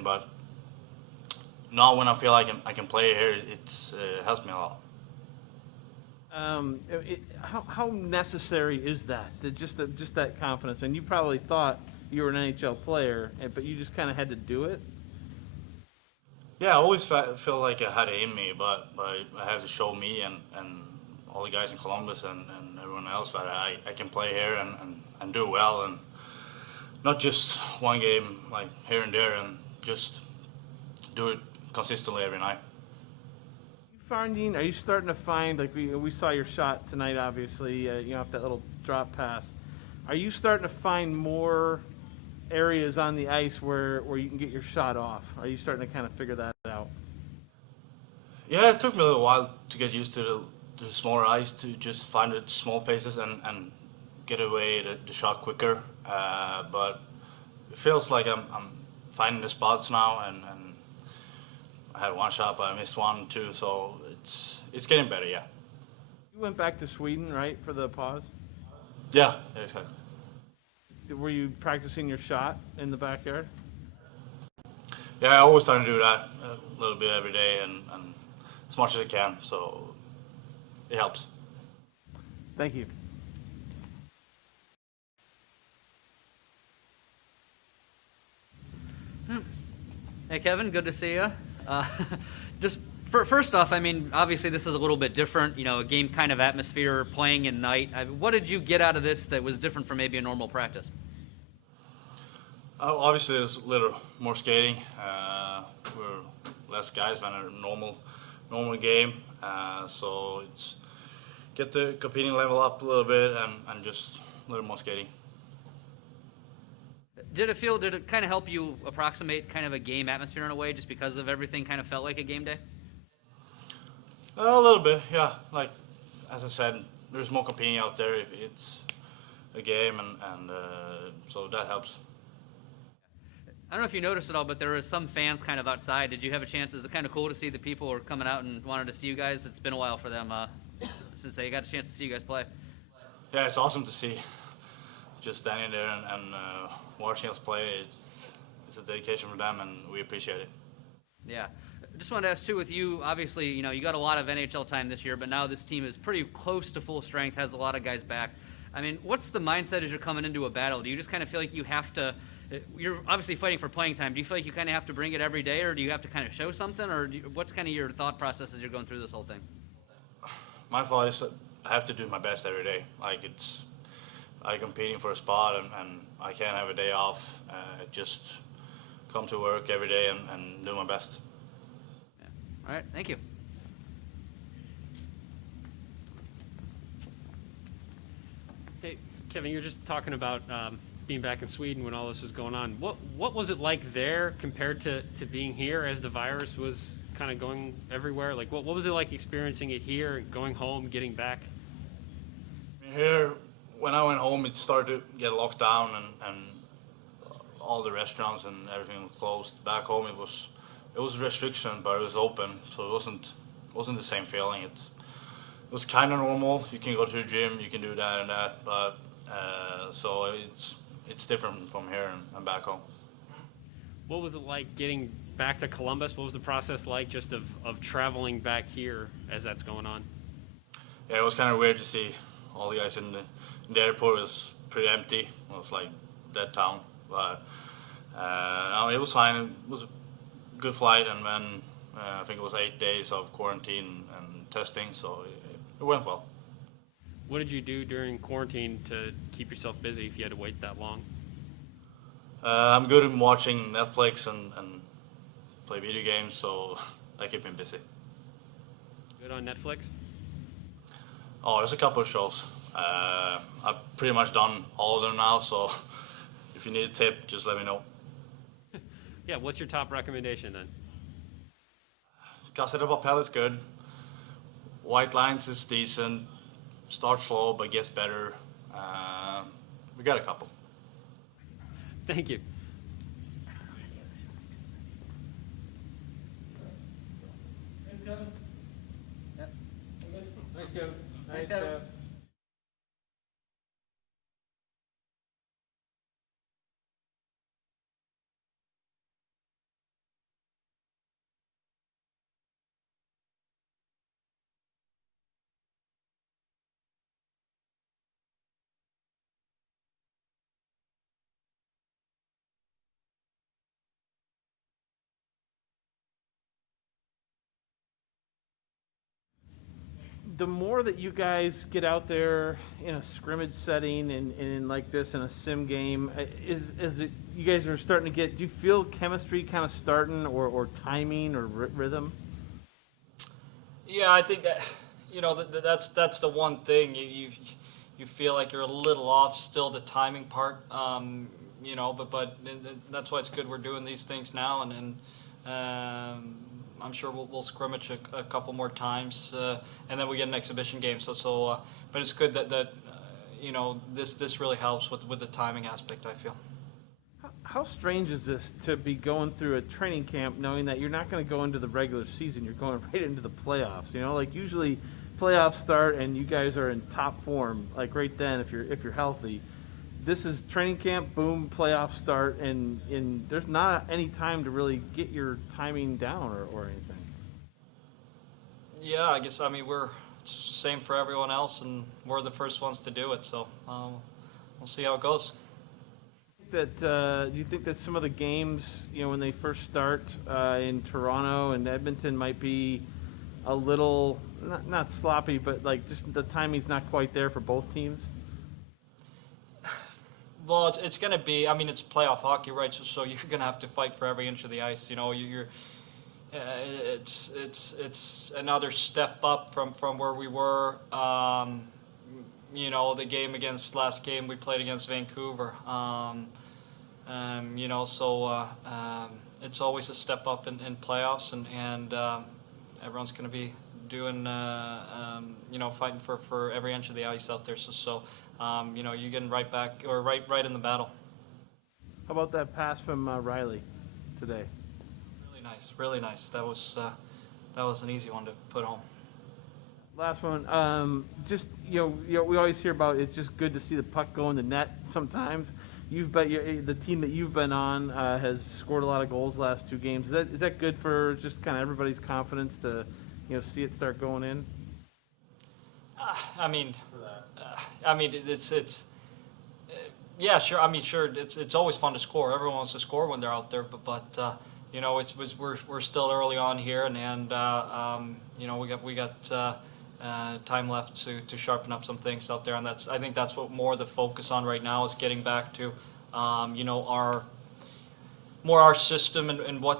game, but now when I feel like I can play here, it helps me a lot. How necessary is that? Just that confidence? And you probably thought you were an NHL player, but you just kind of had to do it. Yeah, I always felt like I had it in me, but I have to show me and all the guys in Columbus and everyone else that I can play here and do well, and not just one game like here and there, and just do it consistently every night. Are you starting to find, like we saw your shot tonight, obviously, off that little drop pass. Are you starting to find more areas on the ice where you can get your shot off? Are you starting to kind of figure that out? Yeah, it took me a little while to get used to the smaller ice, to just find the small places and get away the shot quicker. But it feels like I'm finding the spots now, and I had one shot, but I missed one too, so it's getting better, yeah. You went back to Sweden, right, for the pause? Yeah, exactly. Were you practicing your shot in the backyard? Yeah, I always try to do that a little bit every day and as much as I can, so it helps. Thank you. Hey, Kevin, good to see you. Just first off, I mean, obviously this is a little bit different, a game kind of atmosphere, playing in night. What did you get out of this that was different from maybe a normal practice? Obviously, there's a little more skating. We're less guys than a normal game, so it's get the competing level up a little bit and just a little more skating. Did it kind of help you approximate kind of a game atmosphere in a way, just because of everything kind of felt like a game day? A little bit, yeah. Like, as I said, there's more competing out there if it's a game, and so that helps. I don't know if you noticed it all, but there were some fans kind of outside. Did you have a chance? Is it kind of cool to see the people who are coming out and wanted to see you guys? It's been a while for them since they got a chance to see you guys play. Yeah, it's awesome to see. Just standing there and watching us play, it's a dedication for them, and we appreciate it. Yeah. Just wanted to ask, too, with you, obviously, you got a lot of NHL time this year, but now this team is pretty close to full strength, has a lot of guys back. I mean, what's the mindset as you're coming into a battle? Do you just kind of feel like you have to – you're obviously fighting for playing time. Do you feel like you kind of have to bring it every day, or do you have to kind of show something? Or what's kind of your thought process as you're going through this whole thing? My thought is that I have to do my best every day. Like, I'm competing for a spot, and I can't have a day off. Just come to work every day and do my best. Yeah. All right, thank you. Hey, Kevin, you're just talking about being back in Sweden when all this was going on. What was it like there compared to being here as the virus was kind of going everywhere? Like, what was it like experiencing it here, going home, getting back? Here, when I went home, it started to get locked down, and all the restaurants and everything was closed. Back home, it was restriction, but it was open, so it wasn't the same feeling. It was kind of normal. You can go to the gym, you can do that and that, but so it's different from here and back home. What was it like getting back to Columbus? What was the process like, just of traveling back here as that's going on? Yeah, it was kind of weird to see all the guys in the airport. It was pretty empty. It was like dead town, but no, it was fine. It was a good flight, and then I think it was 8 days of quarantine and testing, so it went well. What did you do during quarantine to keep yourself busy if you had to wait that long? I'm good at watching Netflix and play video games, so I keep me busy. Good on Netflix? Oh, there's a couple of shows. I've pretty much done all of them now, so if you need a tip, just let me know. Yeah, what's your top recommendation then? Casa de Papel is good. White Lines is decent. Starts slow, but gets better. We got a couple. Thank you. Thanks, Kevin. Yep. Thanks, Kevin. Thanks, Kevin. the more that you guys get out there in a scrimmage setting and like this in a sim game, is it you guys are starting to get? Do you feel chemistry kind of starting, or timing, or rhythm? Yeah, I think that that's the one thing you feel like you're a little off still, the timing part. But that's why it's good we're doing these things now, and I'm sure we'll scrimmage a couple more times, and then we get an exhibition game. But it's good that this really helps with the timing aspect, I feel. How strange is this to be going through a training camp knowing that you're not going to go into the regular season, you're going right into the playoffs? Like usually playoffs start and you guys are in top form, like right then if you're healthy. This is training camp, boom, playoffs start, and there's not any time to really get your timing down or anything. Yeah, I guess we're it's the same for everyone else, and we're the first ones to do it. So we'll see how it goes. Do you think that some of the games, when they first start in Toronto and Edmonton, might be a little not sloppy, but like just the timing's not quite there for both teams? Well, it's going to be. It's playoff hockey, right? So you're going to have to fight for every inch of the ice. It's another step up from where we were. The game last game we played against Vancouver. It's always a step up in playoffs, and everyone's going to be doing, fighting for every inch of the ice out there. You're getting right back, or right in the battle. How about that pass from Riley today? Really nice. That was an easy one to put home. Last one. We always hear about it's just good to see the puck go in the net sometimes. The team that you've been on has scored a lot of goals last two games. Is that good for just kind of everybody's confidence to see it start going in? Yeah, sure. Sure. It's always fun to score. Everyone wants to score when they're out there, but we're still early on here, and we got time left to sharpen up some things out there, and I think that's what more the focus on right now is getting back to, our system and what